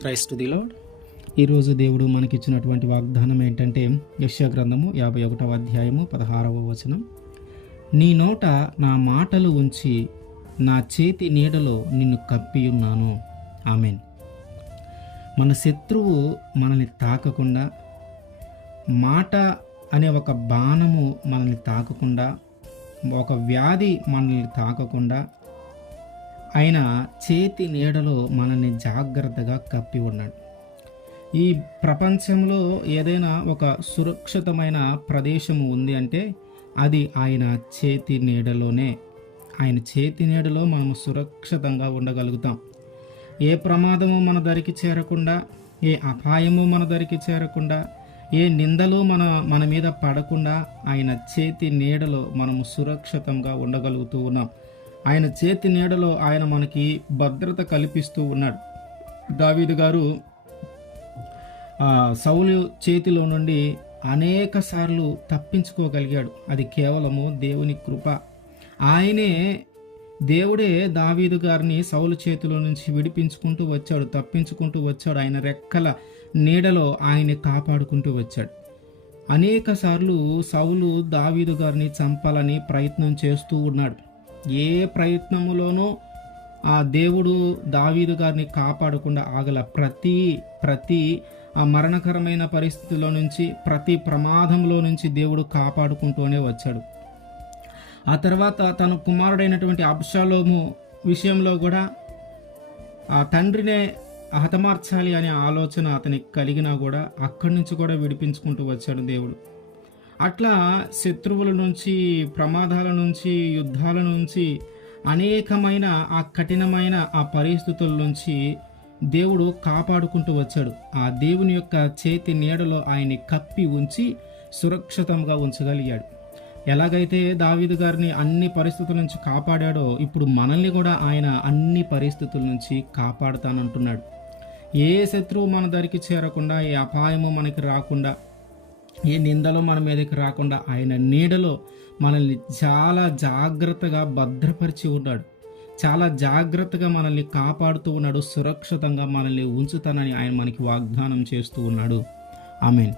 Christ the lord. ఈరోజు దేవుడు మనకిచ్చినటువంటి వాగ్దానం ఏంటంటే యశ్యా గ్రంథము యాభై ఒకటవ అధ్యాయము పదహారవ వచనం. నీ నోట నా మాటలు ఉంచి నా చేతి నీడలో నిన్ను కప్పి ఉన్నాను. ఆమెన్. మన శత్రువు మనల్ని తాకకుండా మాట అనే ఒక బాణము మనల్ని తాకకుండా ఒక వ్యాధి మనల్ని తాకకుండా ఆయన చేతి నీడలో మనల్ని జాగ్రత్తగా కప్పి ఉన్నాడు. ఈ ప్రపంచంలో ఏదైనా ఒక సురక్షితమైన ప్రదేశము ఉంది అంటే అది ఆయన చేతి నీడలోనే. ఆయన చేతి నీడలో మనము సురక్షితంగా ఉండగలుగుతాం. ఏ ప్రమాదము మన దరికి చేరకుండా ఏ అపాయము మన దరికి చేరకుండా ఏ నిందలు మన మన మీద పడకుండా ఆయన చేతి నీడలో మనము సురక్షితంగా ఉండగలుగుతూ ఉన్నాం. ఆయన చేతి నీడలో ఆయన మనకి భద్రత కల్పిస్తూ ఉన్నాడు. దావీదు గారు సౌలు చేతిలో నుండి అనేక సార్లు తప్పించుకోగలిగాడు. అది కేవలము దేవుని కృప. ఆయనే దేవుడే దావీదు గారిని సౌలు చేతిలో నుంచి విడిపించుకుంటూ వచ్చాడు తప్పించుకుంటూ వచ్చాడు. ఆయన రెక్కల నీడలో ఆయన్ని కాపాడుకుంటూ వచ్చాడు. అనేక సార్లు సౌలు దావీదు గారిని చంపాలని ప్రయత్నం చేస్తూ ఉన్నాడు. ఏ ప్రయత్నములోనూ ఆ దేవుడు దావీదు గారిని కాపాడకుండా ఆగల. ప్రతి ప్రతి ఆ మరణకరమైన పరిస్థితిలో నుంచి ప్రతి ప్రమాదంలో నుంచి దేవుడు కాపాడుకుంటూనే వచ్చాడు. ఆ తర్వాత తన కుమారుడైనటువంటి అబ్షాలోము విషయంలో కూడా ఆ తండ్రినే హతమార్చాలి అనే ఆలోచన అతనికి కలిగినా కూడా అక్కడి నుంచి కూడా విడిపించుకుంటూ వచ్చాడు దేవుడు. అట్లా శత్రువుల నుంచి ప్రమాదాల నుంచి యుద్ధాల నుంచి అనేకమైన ఆ కఠినమైన ఆ పరిస్థితుల నుంచి దేవుడు కాపాడుకుంటూ వచ్చాడు. ఆ దేవుని యొక్క చేతి నీడలో ఆయన్ని కప్పి ఉంచి సురక్షితంగా ఉంచగలిగాడు. ఎలాగైతే దావీదు గారిని అన్ని పరిస్థితుల నుంచి కాపాడాడో ఇప్పుడు మనల్ని కూడా ఆయన అన్ని పరిస్థితుల నుంచి కాపాడుతానంటున్నాడు. ఏ శత్రువు మన దరికి చేరకుండా ఏ అపాయము మనకి రాకుండా ఏ నిందలో మన మీదకి రాకుండా ఆయన నీడలో మనల్ని చాలా జాగ్రత్తగా భద్రపరిచి ఉన్నాడు. చాలా జాగ్రత్తగా మనల్ని కాపాడుతూ ఉన్నాడు. సురక్షితంగా మనల్ని ఉంచుతానని ఆయన మనకి వాగ్దానం చేస్తూ ఉన్నాడు. ఆమెన్.